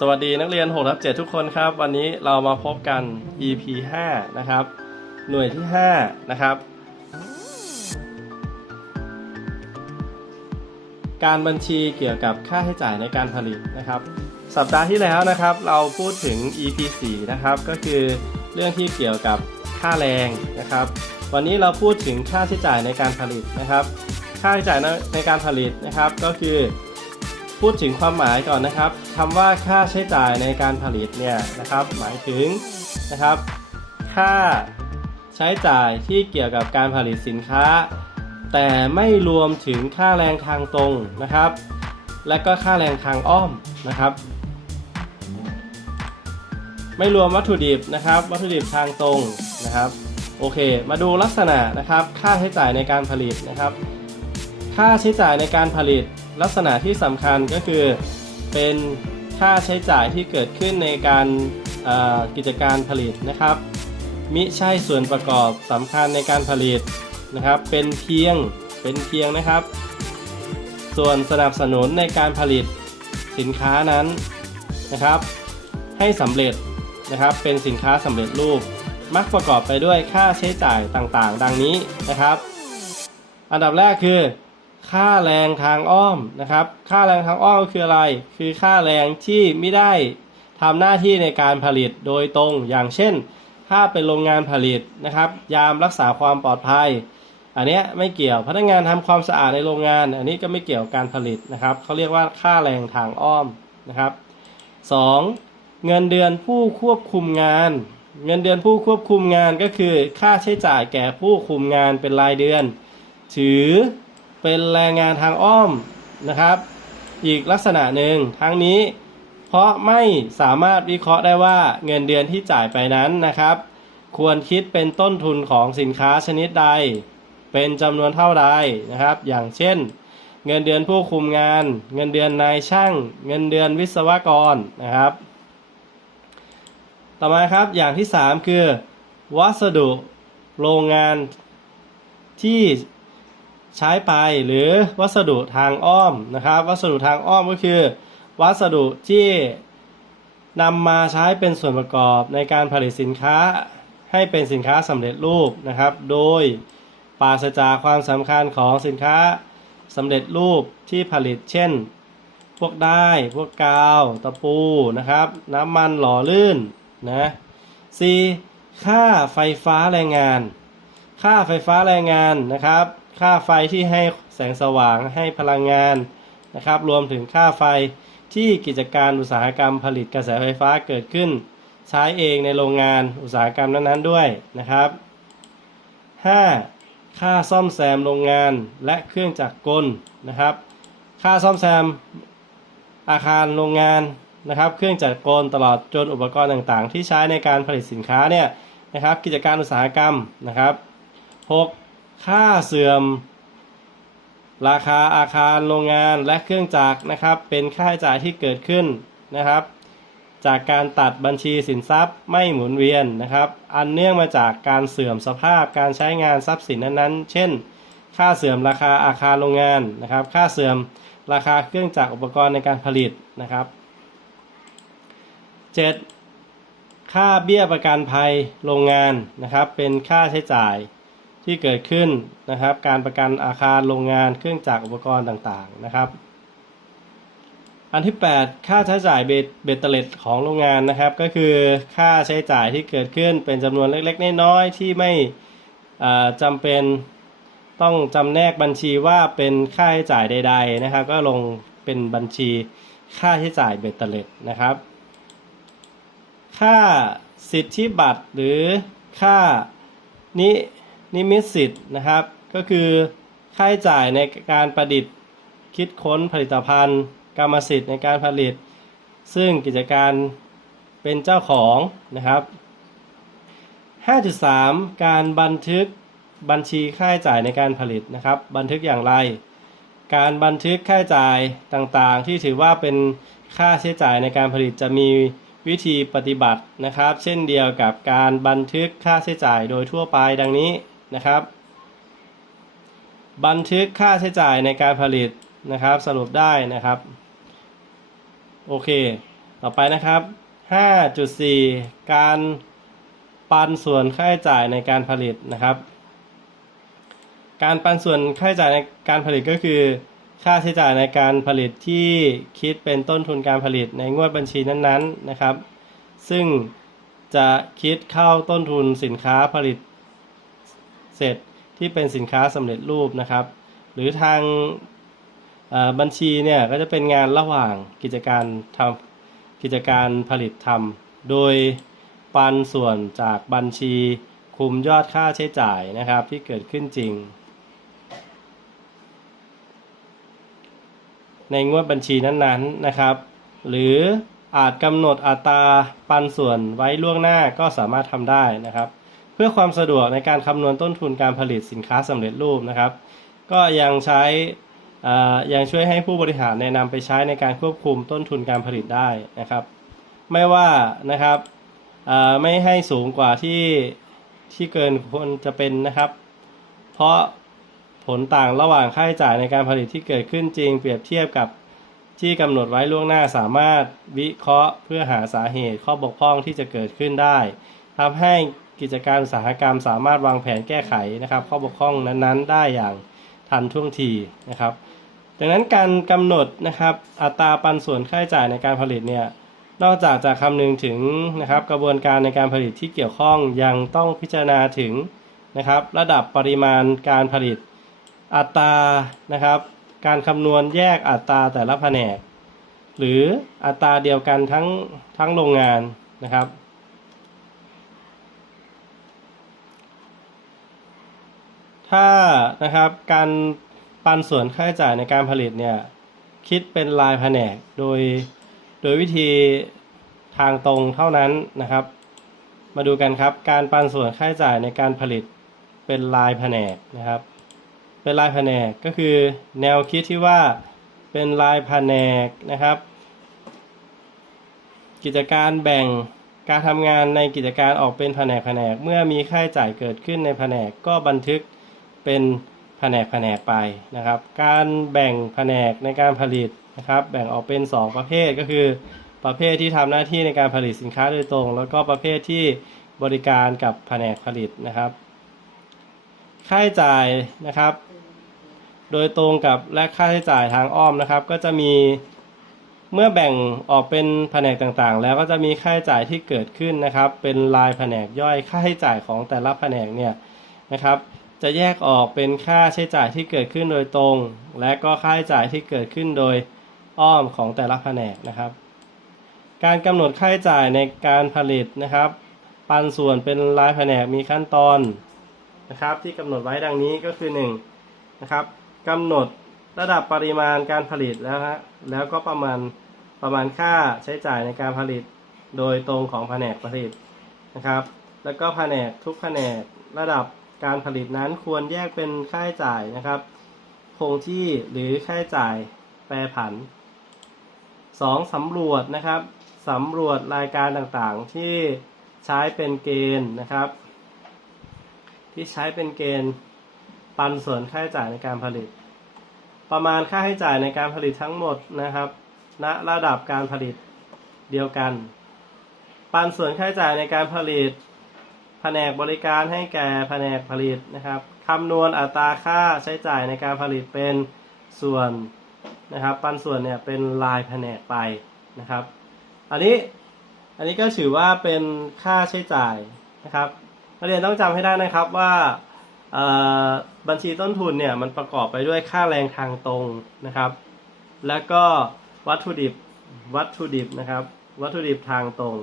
สวัสดีนักเรียน6ทับ7ทุกคนครับ วันนี้เรามาพบกัน EP 5 นะครับ หน่วยที่ 5 นะครับ การบัญชีเกี่ยวกับค่าใช้จ่ายในการผลิตนะครับ สัปดาห์ที่แล้วนะครับ เราพูดถึง EP 4 นะครับ ก็คือเรื่องที่เกี่ยวกับค่าแรงนะครับ วันนี้เราพูดถึงค่าใช้จ่ายในการผลิตนะครับ ค่าใช้จ่ายในการผลิตนะครับก็คือ พูดถึงความหมายก่อนนะครับคำว่าค่าใช้จ่ายในการผลิตเนี่ยนะครับ หมายถึงนะครับ ค่าใช้จ่ายที่เกี่ยวกับการผลิตสินค้า แต่ไม่รวมถึงค่าแรงทางตรงนะครับ และก็ค่าแรงทางอ้อมนะครับ ไม่รวมวัตถุดิบนะครับ วัตถุดิบทางตรงนะครับโอเค มาดูลักษณะนะครับ ค่าใช้จ่ายในการผลิตนะครับ ค่าใช้จ่ายในการผลิต ลักษณะที่สำคัญก็คือเป็นค่าใช้จ่ายที่เกิดขึ้นในการกิจการผลิตนะครับ มิใช่ส่วนประกอบสำคัญในการผลิตนะครับ เป็นเพียงเป็นเพียงนะครับ ส่วนสนับสนุนในการผลิตสินค้านั้นนะครับ ให้สำเร็จนะครับเป็นสินค้าสำเร็จรูป มักประกอบไปด้วยค่าใช้จ่ายต่างๆ ดังนี้นะครับ อันดับแรกคือ ค่าแรงทางอ้อมนะครับ ค่าแรงทางอ้อมคืออะไร คือค่าแรงที่ไม่ได้ทำหน้าที่ในการผลิตโดยตรง อย่างเช่น ถ้าเป็นโรงงานผลิตนะครับ ยามรักษาความปลอดภัย อันนี้ไม่เกี่ยวพนักงานทำความสะอาดในโรงงาน อันนี้ก็ไม่เกี่ยวกับการผลิตนะครับเขาเรียกว่าค่าแรงทางอ้อมนะครับ 2. เงินเดือนผู้ควบคุมงาน เงินเดือนผู้ควบคุมงานก็คือ ค่าใช้จ่ายแก่ผู้คุมงานเป็นรายเดือน ถือ เป็นแรงงานทางอ้อมนะครับ อีกลักษณะหนึ่งทั้งนี้ เพราะไม่สามารถวิเคราะห์ได้ว่าเงินเดือนที่จ่ายไปนั้นนะครับ ควรคิดเป็นต้นทุนของสินค้าชนิดใด เป็นจำนวนเท่าใดนะครับ อย่างเช่น เงินเดือนผู้คุมงาน เงินเดือนนายช่าง เงินเดือนวิศวกรนะครับ ต่อมาครับอย่างที่ 3 คือ วัสดุโรงงานที่ ใช้ไปหรือวัสดุทางอ้อมนะครับ วัสดุทางอ้อมก็คือ วัสดุที่นำมาใช้เป็นส่วนประกอบในการผลิตสินค้าให้เป็นสินค้าสำเร็จรูปนะครับ โดยปราศจากความสำคัญของสินค้าสำเร็จรูปที่ผลิตเช่น พวกได้ พวกกาว ตะปูนะครับ น้ำมันหล่อลื่นนะ C ค่าไฟฟ้าแรงงาน ค่าไฟฟ้าแรงงานนะครับ ค่าไฟที่ให้แสงสว่างให้พลังงานนะครับ รวมถึงค่าไฟที่กิจการอุตสาหกรรมผลิตกระแสไฟฟ้าเกิดขึ้น ใช้เองในโรงงานอุตสาหกรรมนั้นๆด้วยนะครับ 5. ค่าซ่อมแซมโรงงานและเครื่องจักรกลนะครับ ค่าซ่อมแซมอาคารโรงงานนะครับ เครื่องจักรกลตลอดจนอุปกรณ์ต่างๆ ที่ใช้ในการผลิตสินค้าเนี่ยนะครับ กิจการอุตสาหกรรมนะครับ 6. ค่าเสื่อม ราคาอาคารโรงงานและเครื่องจักรนะครับ เป็นค่าใช้จ่ายที่เกิดขึ้นนะครับ จากการตัดบัญชีสินทรัพย์ไม่หมุนเวียนนะครับ อันเนื่องมาจากการเสื่อมสภาพการใช้งานทรัพย์สินนั้นๆ เช่น ค่าเสื่อมราคาอาคารโรงงานนะครับ ค่าเสื่อมราคาเครื่องจักรอุปกรณ์ในการผลิตนะครับ 7. ค่าเบี้ยประกันภัยโรงงานนะครับ เป็นค่าใช้จ่าย ที่เกิดขึ้นนะครับ การประกันอาคารโรงงานเครื่องจักรอุปกรณ์ต่างๆนะครับ อันที่ 8 ค่าใช้จ่ายเบตเตเตอร์เลตของโรงงานนะครับ ก็คือค่าใช้จ่ายที่เกิดขึ้นเป็นจำนวนเล็กๆน้อยๆที่ไม่อ่าจำเป็นต้องจำแนกบัญชีว่าเป็นค่าใช้จ่ายใด ๆนะครับ ก็ลงเป็นบัญชีค่าใช้จ่ายเบตเตอร์เลตนะครับ ค่าสิทธิบัตรหรือค่านิ นิมิตสิทธิ์นะครับ ก็คือค่าใช้จ่ายในการประดิษฐ์คิดค้นผลิตภัณฑ์ กรรมสิทธิ์ในการผลิต ซึ่งกิจการเป็นเจ้าของนะครับ 5.3 การบันทึกบัญชีค่าใช้จ่ายในการผลิตนะครับ บันทึกอย่างไร การบันทึกค่าใช้จ่ายต่างๆ ที่ถือว่าเป็นค่าใช้จ่ายในการผลิตจะมีวิธีปฏิบัตินะครับ เช่นเดียวกับการบันทึกค่าใช้จ่ายโดยทั่วไปดังนี้ นะครับ บันทึกค่าใช้จ่ายในการผลิตนะครับ สรุปได้นะครับ โอเค ต่อไปนะครับ 5.4 การปันส่วนค่าใช้จ่ายในการผลิตนะครับ การปันส่วนค่าใช้จ่ายในการผลิตก็คือ ค่าใช้จ่ายในการผลิตที่คิดเป็นต้นทุนการผลิตในงวดบัญชีนั้นๆนะครับ ซึ่งจะคิดเข้าต้นทุนสินค้าผลิต เสร็จที่เป็นสินค้าสำเร็จรูปนะครับ หรือทางบัญชีเนี่ยก็จะเป็นงานระหว่างกิจการทำกิจการผลิตทำโดยปันส่วนจากบัญชีคุมยอดค่าใช้จ่ายนะครับที่เกิดขึ้นจริง ในงวดบัญชีนั้นๆนะครับ หรืออาจกำหนดอัตราปันส่วนไว้ล่วงหน้าก็สามารถทำได้นะครับ พื่อความสะดวกในการคำนวณต้นทุนการผลิตสินค้าสำเร็จรูปนะครับ ก็ยังใช้ยังช่วยให้ผู้บริหารแนะนำไปใช้ในการควบคุมต้นทุนการผลิตได้นะครับ ไม่ว่านะครับไม่ให้สูงกว่าที่ที่เกินควรจะเป็นนะครับ เพราะผลต่างระหว่างค่าใช้จ่ายในการผลิตที่เกิดขึ้นจริง เปรียบเทียบกับที่กำหนดไว้ล่วงหน้าสามารถวิเคราะห์เพื่อหาสาเหตุข้อบกพร่องที่จะเกิดขึ้นได้ทำให้ กิจการอุตสาหกรรมสามารถวางแผนแก้ไขนะครับ ข้อบกพร่องนั้นๆ ได้อย่างทันท่วงทีนะครับ ดังนั้นการกำหนดนะครับ อัตราปันส่วนค่าใช้จ่ายในการผลิตเนี่ยนอกจากจะคำนึงถึงนะครับ กระบวนการในการผลิตที่เกี่ยวข้องยังต้องพิจารณาถึงนะครับ ระดับปริมาณการผลิตอัตรานะครับ การคำนวณแยกอัตราแต่ละแผนก หรืออัตราเดียวกันทั้งทั้งโรงงานนะครับ ถ้านะครับการปันส่วนค่าใช้จ่ายในการผลิตเนี่ยคิดเป็นรายแผนกโดยโดยวิธีทางตรงเท่านั้นนะครับ มาดูกันครับ การปันส่วนค่าใช้จ่ายในการผลิตเป็นรายแผนกนะครับ เป็นรายแผนกก็คือแนวคิดที่ว่าเป็นรายแผนกนะครับ กิจการแบ่งการทำงานในกิจการออกเป็นแผนกแผนก เมื่อมีค่าใช้จ่ายเกิดขึ้นในแผนกก็บันทึก เป็นแผนกแผนกไปนะครับ การแบ่งแผนกในการผลิตนะครับ แบ่งออกเป็น 2 ประเภทก็คือ ประเภทที่ทำหน้าที่ในการผลิตสินค้าโดยตรง แล้วก็ประเภทที่บริการกับแผนกผลิตนะครับ ค่าใช้จ่ายนะครับ โดยตรงกับและค่าใช้จ่ายทางอ้อมนะครับ ก็จะมีเมื่อแบ่งออกเป็นแผนกต่างๆ แล้วก็จะมีค่าใช้จ่ายที่เกิดขึ้นนะครับ เป็นรายแผนกย่อยค่าใช้จ่ายของแต่ละแผนกเนี่ยนะครับ จะแยกออกเป็นค่าใช้จ่ายที่เกิดขึ้นโดยตรง และก็ค่าใช้จ่ายที่เกิดขึ้นโดยอ้อมของแต่ละแผนกนะครับ การกำหนดค่าใช้จ่ายในการผลิตนะครับ ปันส่วนเป็นรายแผนกมีขั้นตอนนะครับ ที่กำหนดไว้ดังนี้ก็คือ1นะครับกำหนดระดับปริมาณการผลิตแล้วฮะแล้วก็ประมาณประมาณค่าใช้จ่ายในการผลิตโดยตรงของแผนกผลิตนะครับ แล้วก็แผนกทุกแผนกระดับ การผลิตนั้นควรแยกเป็นค่าใช้จ่ายนะครับ คงที่หรือค่าใช้จ่ายแปรผัน 2. สำรวจนะครับสำรวจรายการต่างๆ ที่ใช้เป็นเกณฑ์นะครับ ที่ใช้เป็นเกณฑ์ปันส่วนค่าใช้จ่ายในการผลิต ประมาณค่าใช้จ่ายในการผลิตทั้งหมดนะครับณระดับการผลิตเดียวกัน ปันส่วนค่าใช้จ่ายในการผลิต แผนกบริการให้แก่แผนกผลิตนะครับคำนวณอัตราค่าใช้จ่ายในการผลิตเป็นส่วนนะครับ ปันส่วนเนี่ยเป็นรายแผนกไปนะครับ อันนี้อันนี้ก็ถือว่าเป็นค่าใช้จ่ายนะครับนักเรียนต้องจำให้ได้นะครับว่าบัญชีต้นทุนเนี่ยมันประกอบไปด้วยค่าแรงทางตรงนะครับ แล้วก็วัตถุดิบวัตถุดิบนะครับ วัตถุดิบทางตรง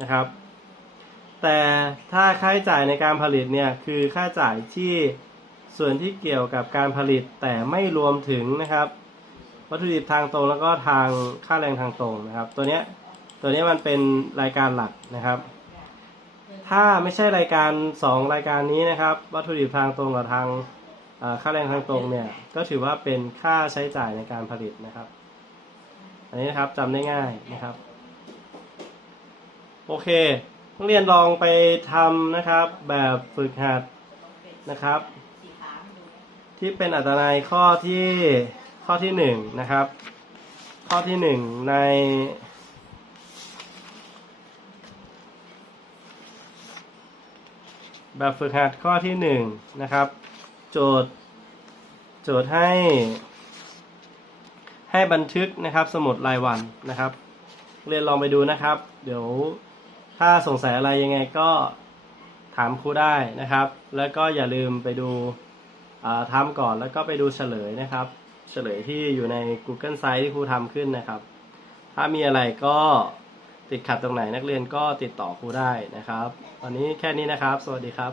นะครับ แต่ถ้าค่าใช้จ่ายในการผลิตเนี่ยคือค่าใช้จ่ายที่ส่วนที่เกี่ยวกับการผลิตแต่ไม่รวมถึงนะครับ วัตถุดิบทางตรงแล้วก็ทางค่าแรงทางตรงนะครับ ตัวเนี้ยตัวเนี้ยมันเป็นรายการหลักนะครับ ถ้าไม่ใช่รายการ 2 รายการนี้นะครับ วัตถุดิบทางตรงกับทางค่าแรงทางตรงเนี่ยก็ถือว่าเป็นค่าใช้จ่ายในการผลิตนะครับ อันนี้นะครับจำได้ง่ายนะครับ โอเค นักเรียนลองไปทำนะครับ แบบฝึกหัดนะครับ ที่เป็นอัตนัยข้อที่ข้อที่หนึ่งนะครับ ข้อที่หนึ่งใน แบบฝึกหัดข้อที่หนึ่งนะครับ โจทย์โจทย์ให้ ให้บันทึกนะครับ สมุดรายวันนะครับ เรียนลองไปดูนะครับ เดี๋ยว ถ้าสงสัยอะไรยังไงก็ถามครูได้นะครับ แล้วก็อย่าลืมไปดูทาทำก่อนแล้วก็ไปดูเฉลยนะครับ เฉลยที่อยู่ใน Google Site ที่ครูทำขึ้นนะครับ ถ้ามีอะไรก็ติดขัดตรงไหนนักเรียนก็ติดต่อครูได้นะครับ วันนี้แค่นี้นะครับ สวัสดีครับ